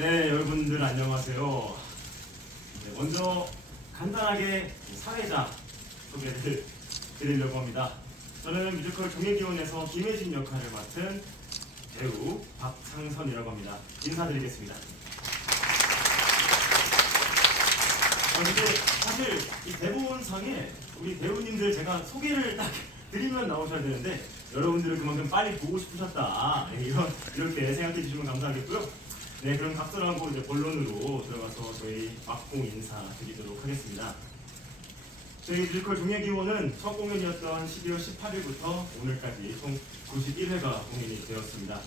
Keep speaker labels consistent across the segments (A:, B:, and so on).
A: 네, 여러분들 안녕하세요. 네, 먼저 간단하게 사회자 소개를 드리려고 합니다. 저는 뮤지컬 종예기원에서 김혜진 역할을 맡은 배우 박상선이라고 합니다. 인사드리겠습니다. 어, 근데 사실 이 대본상에 우리 배우님들 제가 소개를 딱 드리면 나오셔야 되는데 여러분들은 그만큼 빨리 보고 싶으셨다 네, 이런 이렇게 생각해 주시면 감사하겠고요. 네 그럼 각설하고 이제 본론으로 들어가서 저희 막공 인사 드리도록 하겠습니다. 저희 뮤지컬 종예기원은 첫 공연이었던 12월 18일부터 오늘까지 총 91회가 공연이 되었습니다.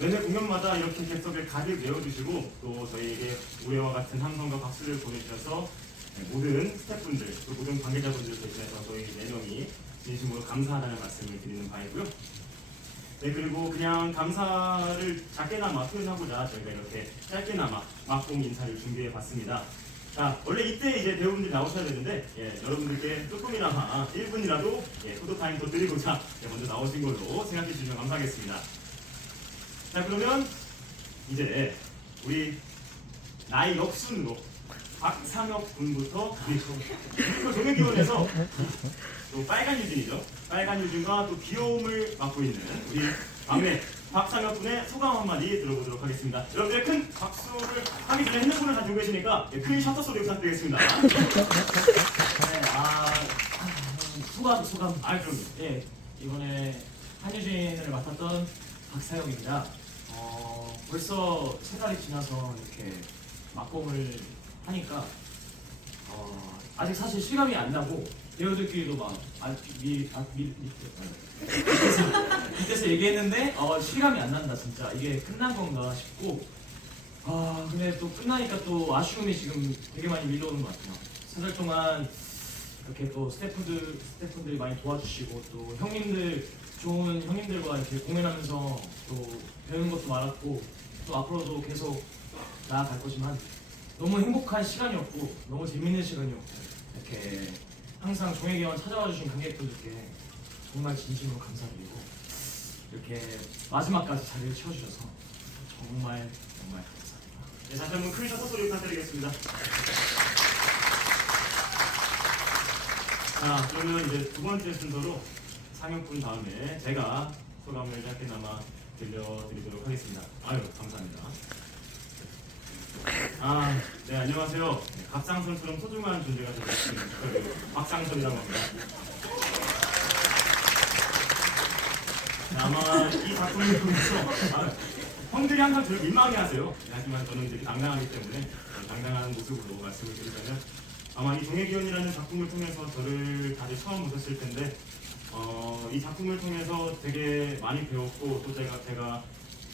A: 매회 공연마다 이렇게 객석을 가득 메워주시고 또 저희에게 우애와 같은 함성과 박수를 보내주셔서 네, 모든 스태프분들 또 모든 관계자분들 대신해서 저희 네 명이 진심으로 감사하다는 말씀을 드리는 바이고요. 네 그리고 그냥 감사를 작게나마 표현하고자 저희가 이렇게 짧게나마 막공 인사를 준비해 봤습니다. 자 원래 이때 이제 배우분들이 나오셔야 되는데 예, 여러분들께 조금이나마 1분이라도 예, 포토타임 더 드리고자 예, 먼저 나오신 걸로 생각해 주시면 감사하겠습니다. 자 그러면 이제 우리 나이 역순으로 박상혁 군부터 우리 그 종횡기원에서 또 빨간 유진이죠. 빨간 유진과 또 귀여움을 맡고 있는 우리 막내 박상혁 군의 소감 한마디 들어보도록 하겠습니다. 여러분들 큰 박수를 하기 전에 핸드폰을 가지고 계시니까 예, 큰 셔터 소리 부탁드리겠습니다.
B: 네, 아, 소감, 소감.
A: 아 그럼요.
B: 예, 이번에 한유진을 맡았던 박사영입니다. 어, 벌써 세 달이 지나서 이렇게 막공을 하니까 어, 아직 사실 실감이 안 나고 배우들끼리도 막 아, 얘기했는데 어, 실감이 안 난다 진짜 이게 끝난 건가 싶고 아 근데 또 끝나니까 또 아쉬움이 지금 되게 많이 밀려오는 것 같아요. 세 달 동안 이렇게 또 스태프들 스태프들이 많이 도와주시고 또 형님들 좋은 형님들과 이렇게 공연하면서 또 배우는 것도 많았고 또 앞으로도 계속 나아갈 거지만 너무 행복한 시간이었고 너무 재밌는 시간이었고 이렇게 항상 종회기원 찾아와 주신 관객분들께 정말 진심으로 감사드리고 이렇게 마지막까지 자리를 채워주셔서 정말 정말 감사합니다.
A: 네, 다시 한번 큰 셔터 소리 부탁드리겠습니다. 자, 그러면 이제 두 번째 순서로 상혁군 다음에 제가 소감을 짧게나마 들려드리도록 하겠습니다. 아유, 감사합니다. 아, 네, 안녕하세요. 네, 갑상선처럼 소중한 존재가 되신 그 박상선이라고 합니다. 네, 아마 이 작품을 통해서 아, 형들이 항상 저를 민망해 하세요. 네, 하지만 저는 이제 당당하기 때문에 당당한 모습으로 말씀을 드리자면 아마 이 종예기원이라는 작품을 통해서 저를 다들 처음 보셨을 텐데 어, 이 작품을 통해서 되게 많이 배웠고 또 제가 제가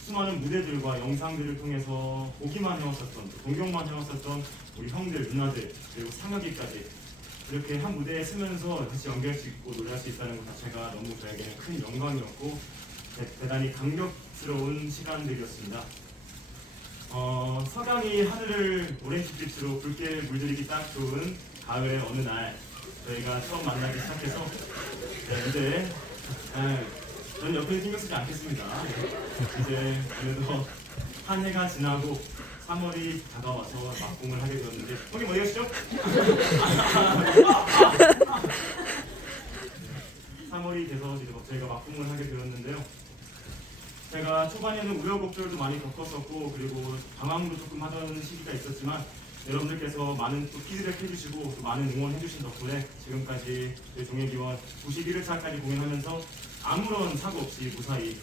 A: 수많은 무대들과 영상들을 통해서 보기만 해왔었던 또 동경만 해왔었던 우리 형들 누나들 그리고 상혁이까지 이렇게 한 무대에 서면서 같이 연기할 수 있고 노래할 수 있다는 것 자체가 너무 저에게는 큰 영광이었고 대, 대단히 감격스러운 시간들이었습니다. 어, 서강이 하늘을 오렌지빛으로 붉게 물들이기 딱 좋은 가을의 어느 날 저희가 처음 만나기 시작해서 네, 이제 에, 저는 옆에 신경 쓰지 않겠습니다. 네, 이제 그래도 한 해가 지나고 3월이 다가와서 막공을 하게 되었는데 형님 어디 가시죠? 3월이 돼서 이제 저희가 막공을 하게 되었는데요. 제가 초반에는 우여곡절도 많이 겪었었고 그리고 방황도 조금 하던 시기가 있었지만 여러분들께서 많은 또 피드백 해주시고 또 많은 응원해 주신 덕분에 지금까지 저희 종예기원 91회차까지 공연하면서 아무런 사고 없이 무사히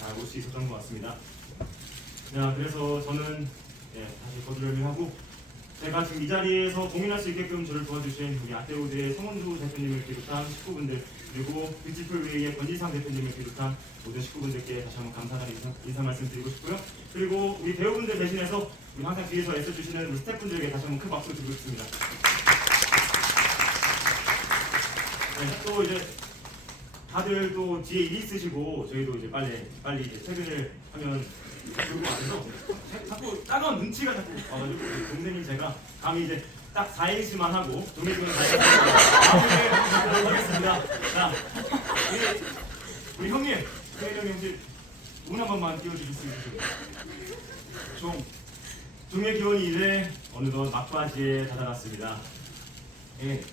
A: 잘 올 수 있었던 것 같습니다. 자, 그래서 저는 예, 다시 거두절미 하고 제가 지금 이 자리에서 공연할 수 있게끔 저를 도와주신 우리 아테오드의 성원주 대표님을 비롯한 식구분들 그리고 뷰티풀 웨이의 권지상 대표님을 비롯한 모든 식구분들께 다시 한번 감사하는 인사, 인사 말씀 드리고 싶고요. 그리고 우리 배우분들 대신해서 우리 항상 뒤에서 애써주시는 우리 스태프분들에게 다시 한번 큰 박수 드리고 싶습니다. 네, 또 이제 다들 또 뒤에 일 있으시고 저희도 이제 빨리 빨리 이제 퇴근을 하면 들고 와서 자꾸 따가운 눈치가 자꾸 와가지고 동생님 제가 감히 이제 딱 4일씩만 하고 동생님은 마무리를 하겠습니다. 자, 우리, 우리 형님, 태일 형님 혹시 운한 번만 띄워주실 수 있으실까요?
C: 좀
A: 종의 기원이 이제 어느덧 막바지에 다다랐습니다. 예.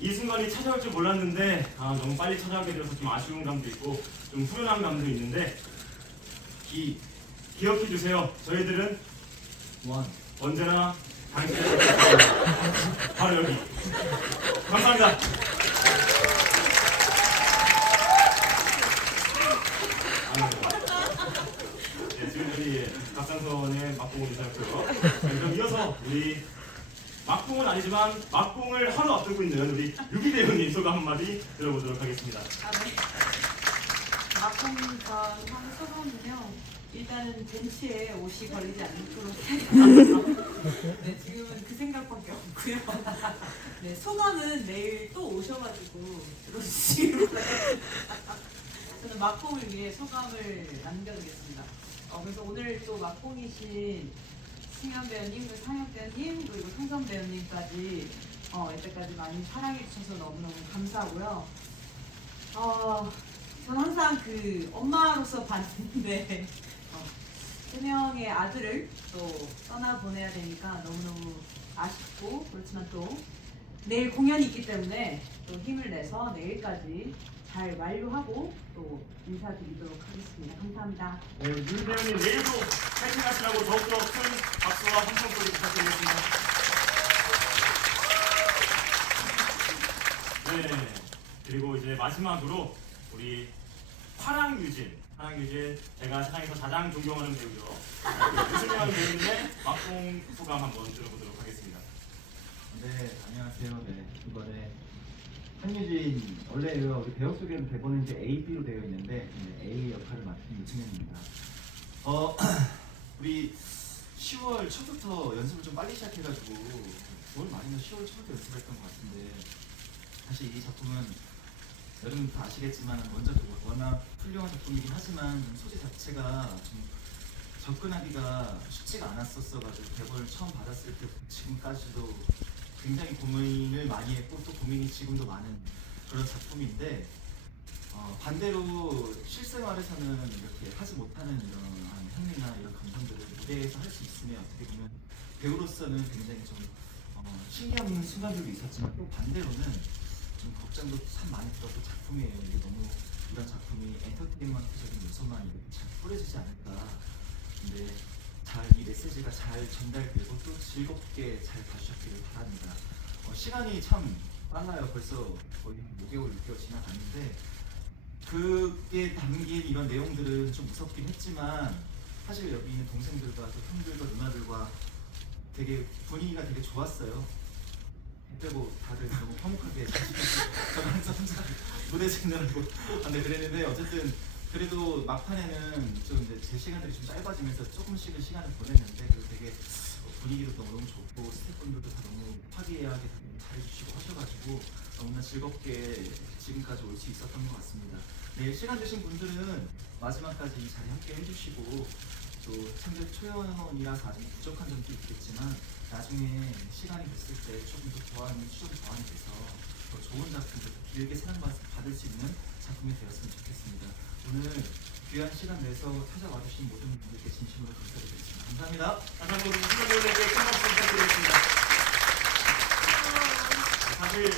A: 이 순간이 찾아올 줄 몰랐는데 아, 너무 빨리 찾아오게 되어서 좀 아쉬운 감도 있고 좀 후련한 감도 있는데 기, 기억해 주세요. 저희들은
B: 원.
A: 언제나 있습니다. 바로 여기. 감사합니다. 네, 지금까지 갑상선의 막공을 인사했고요. 자, 그럼 이어서 우리 막공은 아니지만 막공을 하루 앞두고 있는 우리 유기 배우님 소감 한마디 들어보도록 하겠습니다.
C: 아, 네. 막공전 하는 소감은요. 일단은 벤치에 옷이 걸리지 않도록 네, 지금은 그 생각밖에 없고요. 네, 소감은 내일 또 오셔가지고 들어주시기 바랍니다. 저는 막공을 위해 소감을 남겨두겠습니다. 어, 그래서 오늘 또 막공이신 승현 배우님, 그리고 상혁 배우님, 그리고 성선 배우님까지 어, 여태까지 많이 사랑해 주셔서 너무너무 감사하고요. 어, 저는 항상 그 엄마로서 봤는데 어, 세 명의 아들을 또 떠나 보내야 되니까 너무너무 아쉽고 그렇지만 또 내일 공연이 있기 때문에 또 힘을 내서 내일까지 잘 완료하고 또 인사드리도록 하겠습니다. 감사합니다.
A: 네, 배우님 내일도 파이팅 하시라고 더욱더 큰 박수와 함성 소리 부탁드리겠습니다. 네. 그리고 이제 마지막으로 우리 화랑 유진, 화랑 유진 제가 세상에서 가장 존경하는 배우죠. 유승현 배우님의 막공 소감 한번 들어보도록 하겠습니다.
D: 네, 안녕하세요. 네, 이번에 한유진 원래 이거 우리 배역 소개는 대본은 이제 A, B로 되어 있는데 네, A 역할을 맡은 유승현입니다. 어, 우리 10월 초부터 연습을 좀 빨리 시작해가지고 9월 말이나 10월 초부터 연습했던 것 같은데 사실 이 작품은 여러분도 아시겠지만 원작도 워낙 훌륭한 작품이긴 하지만 좀 소재 자체가 좀 접근하기가 쉽지가 않았었어가지고 대본을 처음 받았을 때 지금까지도 굉장히 고민을 많이 했고 또 고민이 지금도 많은 그런 작품인데 어, 반대로 실생활에서는 이렇게 하지 못하는 이런 흥미나 이런 감정들을 무대에서 할 수 있으면 어떻게 보면 배우로서는 굉장히 좀 어, 신기한 순간들도 있었지만 또 반대로는 좀 걱정도 참 많이 들었던 작품이에요. 이게 너무 이런 작품이 엔터테인먼트적인 요소만 이렇게 잘 뿌려지지 않을까. 근데 잘 이 메시지가 잘 전달되고 또 즐겁게 잘 봐주셨기를 바랍니다. 어, 시간이 참 빨라요. 벌써 거의 5개월, 6개월 지나갔는데 그게 담긴 이런 내용들은 좀 무섭긴 했지만 사실 여기 있는 동생들과 또 형들과 누나들과 되게 분위기가 되게 좋았어요. 빼고 다들 너무 화목하게 저는 항상 무대 짓느라고 근데 그랬는데 어쨌든 그래도 막판에는 좀 이제 제 시간들이 좀 짧아지면서 조금씩은 시간을 보냈는데 그래도 되게 분위기도 너무 좋고 스태프분들도 다 너무 화기애애하게 잘해주시고 하셔가지고 너무나 즐겁게 지금까지 올 수 있었던 것 같습니다. 내일 시간 되신 분들은 마지막까지 이 자리 함께 해주시고 또 참여 초연이라서 아직 부족한 점도 있겠지만 나중에 시간이 됐을 때 조금 더 보완이 추적 보완이 돼서 더 좋은 작품들 더 길게 사랑받을 수 있는 작품이 되었으면 좋겠습니다. 오늘 귀한 시간 내서 찾아와 주신 모든 분들께 진심으로 감사드리겠습니다. 감사합니다.
A: 유승현 배우님께 큰 박수 부탁드리겠습니다. 사실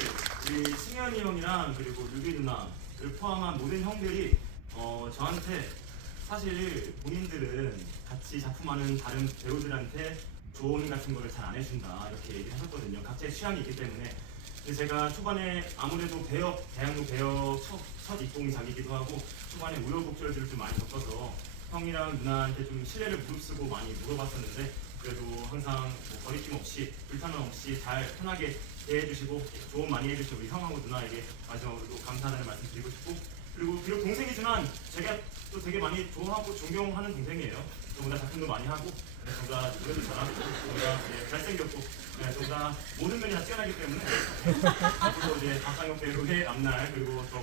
A: 우리 승현이 형이랑 그리고 유기 누나를 포함한 모든 형들이 어, 저한테 사실 본인들은 같이 작품하는 다른 배우들한테 조언 같은 거를 잘 안 해준다 이렇게 얘기를 하셨거든요. 각자의 취향이 있기 때문에. 근데 제가 초반에 아무래도 배역, 대학로 배역 첫, 첫 입봉이 작이기도 하고 초반에 우여곡절들을 좀 많이 겪어서 형이랑 누나한테 좀 신뢰를 무릅쓰고 많이 물어봤었는데 그래도 항상 뭐 거리낌 없이 불편함 없이 잘 편하게 대해주시고 조언 많이 해주시고 우리 형하고 누나에게 마지막으로 또 감사하다는 말씀 드리고 싶고 그리고 비록 동생이지만 제가 또 되게 많이 좋아하고 존경하는 동생이에요. 저보다 작품도 많이 하고 네, 저보다 노래도 잘하고 저보다 네, 잘생겼고 네, 저보다 모든 면이 다 뛰어나기 때문에 앞으로 이제 박상혁 배우의 앞날 그리고 또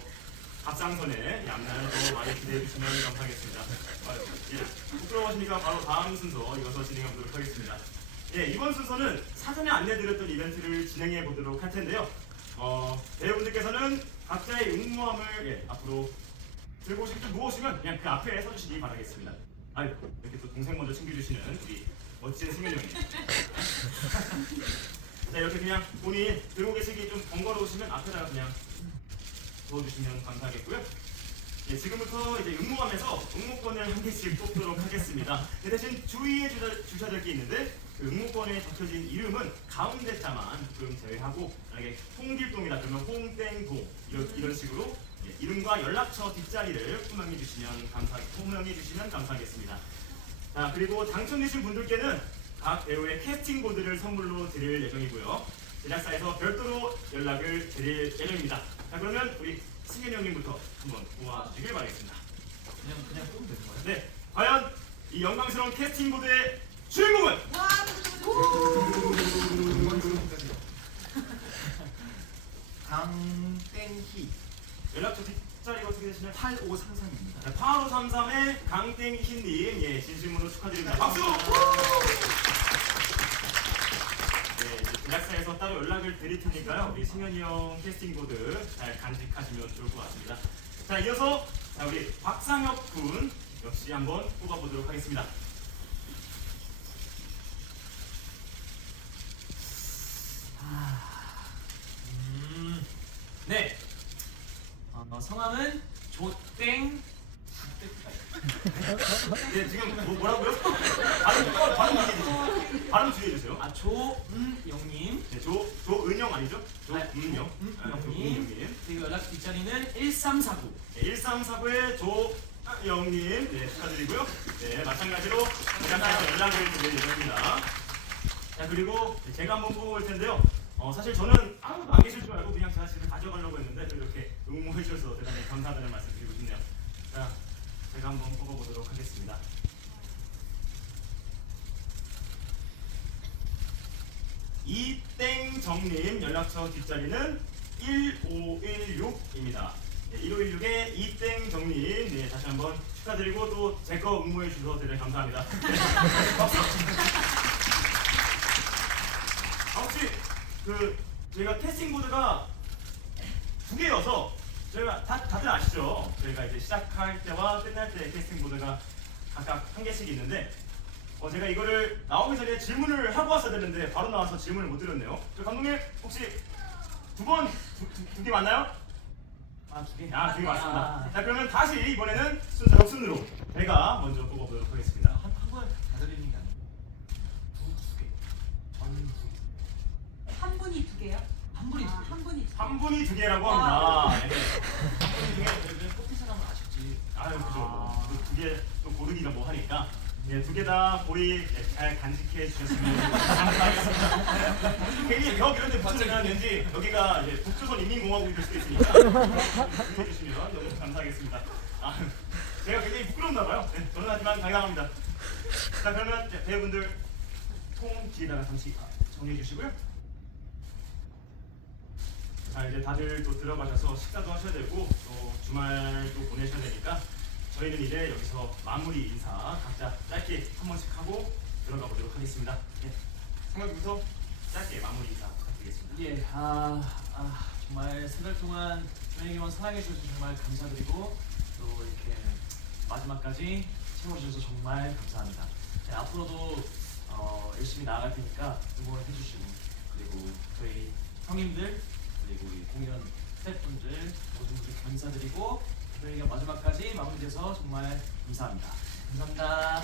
A: 갑상선의 이 앞날을 더 많이 기대해 주시면 감사하겠습니다. 아, 예, 부끄러워하시니까 바로 다음 순서 이어서 진행해 보도록 하겠습니다. 예, 이번 순서는 사전에 안내드렸던 이벤트를 진행해 보도록 할 텐데요. 어, 배우분들께서는 각자의 응모함을 예, 앞으로 들고 오시고 좀 모으시면 그냥 그 앞에 서주시기 바라겠습니다. 아유, 이렇게 또 동생 먼저 챙겨주시는 우리 멋진 승현 형님. 자 이렇게 그냥 본인 들고 계시기 좀 번거로우시면 앞에다가 그냥 넣어주시면 감사하겠고요. 예, 지금부터 이제 응모하면서 응모권을 한 개씩 뽑도록 하겠습니다. 그 대신 주의해 주셔, 주셔야 될 게 있는데 그 응모권에 적혀진 이름은 가운데 자만 조금 제외하고 만약에 홍길동이다 그러면 홍땡동 이런, 이런 식으로 예, 이름과 연락처 뒷자리를 포명해 주시면 감사 포명해 주시면 감사하겠습니다. 자 그리고 당첨되신 분들께는 각 배우의 캐스팅 보드를 선물로 드릴 예정이고요. 제작사에서 별도로 연락을 드릴 예정입니다. 자 그러면 우리 승현 형님부터 한번 도와주시길 바라겠습니다.
B: 그냥 그냥 뽑으면 되는 거예요?
A: 네, 과연 이 영광스러운 캐스팅 보드의 주인공은
C: 와,
D: 강땡희
A: 연락처 뒷자리가 어떻게 되시나요?
D: 8533입니다.
A: 8533의 강땡희님, 예, 진심으로 축하드립니다. 박수! 네, 이제 제작사에서 따로 연락을 드릴 테니까요. 우리 승현이 형 캐스팅 보드 잘 간직하시면 좋을 것 같습니다. 자, 이어서 자, 우리 박상혁 군 역시 한번 뽑아보도록 하겠습니다.
B: 음, 네. 어, 성함은 조땡.
A: 네, 지금 뭐, 뭐라고요? 발음, 어, 발음 주의해주세요. 발음 주의해주세요.
B: 아 조은영님.
A: 네, 조, 조은영 아니죠? 조은영.
B: 음,
A: 아,
B: 영님.
A: 조은영님.
B: 그리고 연락 뒷자리는 1349.
A: 네, 1349의 조영님 네, 축하드리고요. 네, 마찬가지로 제작사에서 연락을 드릴 예정입니다. 자, 그리고 제가 한번 뽑아볼 텐데요. 어, 사실 저는 아무도 안 계실 줄 알고 그냥 제가 집에 가져가려고 했는데 또 이렇게 응모해 주셔서 대단히 감사하다는 말씀 드리고 싶네요. 자, 제가 한번 뽑아보도록 하겠습니다. 이땡정님 연락처 뒷자리는 1516입니다. 네, 1516의 이땡정님 네, 다시 한번 축하드리고 또 제 거 응모해 주셔서 대단히 감사합니다. 네, 박수. 아, 혹시 그 저희가 캐스팅 보드가 두 개여서 저희가 다, 다들 아시죠? 저희가 이제 시작할 때와 끝날 때 캐스팅 보드가 각각 한 개씩 있는데 어, 제가 이거를 나오기 전에 질문을 하고 왔어야 되는데 바로 나와서 질문을 못 드렸네요. 저 감독님 혹시 두 번 두 개 맞나요?
B: 아, 두 개.
A: 아, 두 개 맞습니다.
B: 아,
A: 자 그러면 다시 이번에는 순서 역순으로 제가 먼저 뽑아보도록 하겠습니다.
B: 한, 한 번에 다 드리는 게 아니고 두, 두 개. 한, 두 개.
C: 한 분이 두 개요?
B: 한 분이
C: 아. 한 분이 두 개.
A: 한 분이 두 개라고 합니다. 네.
B: 한 분이 두 개. 왜 뽑힌 사람은 아쉽지.
A: 아유 그죠.
B: 아.
A: 두개 또 고르기가 뭐 하니까. 네, 두개다 고리 네, 잘 간직해 주셨으면 감사하겠습니다. 괜히 벽 이런 데 붙이면 왠지 여기가 이제 북조선 인민공화국이 될 수도 있으니까 해주시면 너무 감사하겠습니다. 아, 제가 굉장히 부끄럽나 봐요. 네, 저는 하지만 당당합니다. 자 그러면 이제 배우분들 통 뒤에다가 잠시 정리해 주시고요. 자 이제 다들 또 들어가셔서 식사도 하셔야 되고 또 주말도 보내셔야 되니까 저희는 이제 여기서 마무리 인사 각자 짧게 한 번씩 하고 들어가 보도록 하겠습니다. 네. 상혁부터 짧게 마무리 인사 부탁드리겠습니다.
B: 예, 아, 아 정말 세달 동안 저에게만 사랑해 주셔서 정말 감사드리고 또 이렇게 마지막까지 채워주셔서 정말 감사합니다. 네, 앞으로도 어, 열심히 나아갈 테니까 응원해 주시고 그리고 저희 형님들 그리고 우리 공연 스태프분들 모든 분들 감사드리고 저희가 마지막까지 마무리돼서 정말 감사합니다. 감사합니다.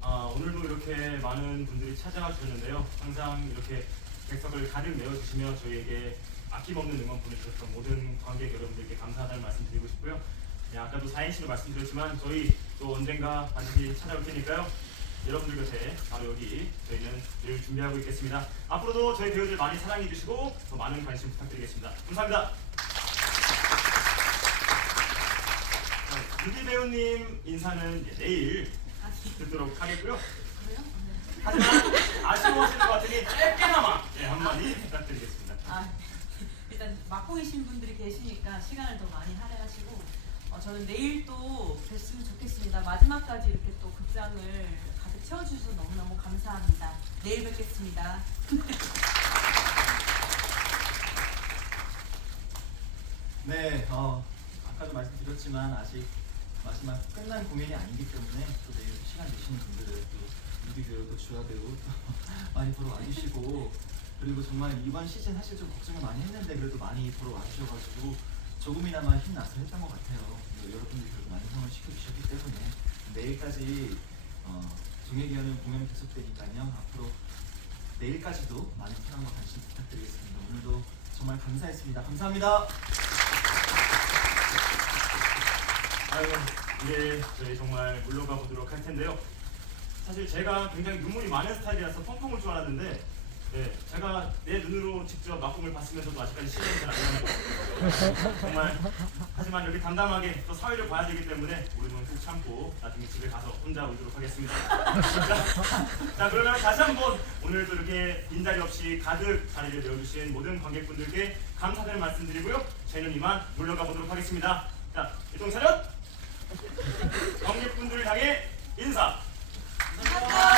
A: 아, 오늘도 이렇게 많은 분들이 찾아와 주셨는데요. 항상 이렇게 객석을 가득 메워주시며 저희에게 아낌없는 응원 보내주셨던 모든 관객 여러분들께 감사하다는 말씀 드리고 싶고요. 네, 아까도 4인실로 말씀드렸지만 저희 또 언젠가 반드시 찾아올 테니까요. 여러분들 곁에 바로 여기 저희는 늘 준비하고 있겠습니다. 앞으로도 저희 배우들 많이 사랑해 주시고 더 많은 관심 부탁드리겠습니다. 감사합니다. 자, 유기 배우님 인사는 이제 내일 듣도록 하겠고요.
C: 네.
A: 하지만 아쉬워하시는 것 같으니 짧게나마 네, 한마디 부탁드리겠습니다.
C: 아, 일단 맡고 계신 분들이 계시니까 시간을 더 많이 할애하시고 어, 저는 내일 또 뵀으면 좋겠습니다. 마지막까지 이렇게 또 극장을 채워주셔서 너무너무 감사합니다. 내일 뵙겠습니다.
D: 네, 어, 아까도 말씀드렸지만 아직 마지막 끝난 공연이 아니기 때문에 또 내일 시간 되시는 분들은 또 뮤비배우 또 주화 배우 또 많이 보러 와주시고 그리고 정말 이번 시즌 사실 좀 걱정을 많이 했는데 그래도 많이 보러 와주셔가지고 조금이나마 힘나서 했던 것 같아요. 그리고 여러분들이 그래도 많이 성을 시켜주셨기 때문에 내일까지 어, 종예기현은 공연이 계속되니까요. 앞으로 내일까지도 많은 사랑과 관심 부탁드리겠습니다. 오늘도 정말 감사했습니다. 감사합니다.
A: 아유, 이제 저희 정말 물러가 보도록 할 텐데요. 사실 제가 굉장히 눈물이 많은 스타일이라서 펑펑 울줄 알았는데, 네, 제가 내 눈으로 직접 막공을 봤으면서도 아직까지 시간이 잘안 나는 것 같아요. 정말 하지만 이렇게 담담하게 또 사회를 봐야 되기 때문에 우리는 꼭 참고 나중에 집에 가서 혼자 울도록 하겠습니다. 자, 자, 그러면 다시 한번 오늘 또 이렇게 빈자리 없이 가득 자리를 메워주신 모든 관객분들께 감사드리는 말씀드리고요. 저희는 이만 물러가 보도록 하겠습니다. 자, 이동 차렷! 관객분들을 향해 인사!
C: 감사합니다.